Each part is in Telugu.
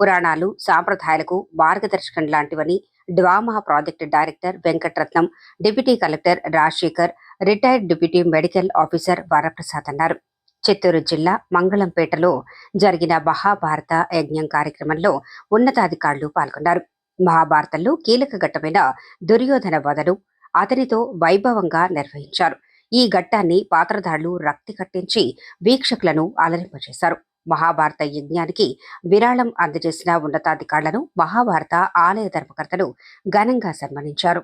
పురాణాలు, సాంప్రదాయాలకు మార్గదర్శకం లాంటివని DWMA project director Venkataratnam, deputy collector Rajasekhar, retired deputy medical officer Varaprasad అన్నారు. చిత్తూరు జిల్లా మంగళంపేటలో జరిగిన మహాభారత యజ్ఞం కార్యక్రమంలో ఉన్నతాధికారులు పాల్గొన్నారు. మహాభారతంలో కీలక ఘట్టమైన దుర్యోధన వధను అతనితో వైభవంగా నిర్వహించారు. ఈ ఘట్టాన్ని పాత్రధారులు రక్తి కట్టించి వీక్షకులను అలరింపజేశారు. మహాభారత యజ్ఞానికి విరాళం అందజేసిన ఉన్నతాధికారులను మహాభారత ఆలయ ధర్మకర్తలు ఘనంగా సన్మానించారు.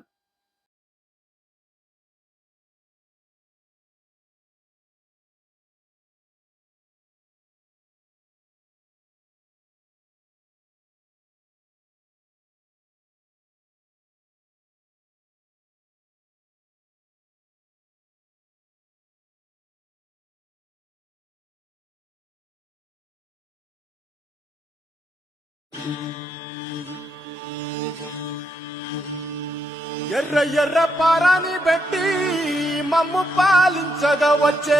ఎర్ర ఎర్ర పారాని పెట్టి మమ్ము పాలించగా వచ్చే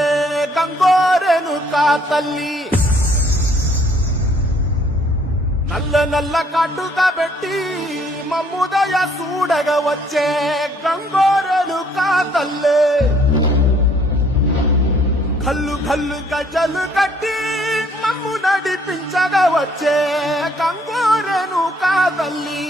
గంగోరెను కా తల్లి, నల్ల నల్ల కాటుగా పెట్టి మమ్ముదయ చూడగా వచ్చే గంగోరెను కా తల్లి, కల్లు కల్లు గజలు కట్టి మమ్ము నడిపించగా వచ్చే గంగోరెను కా తల్లి.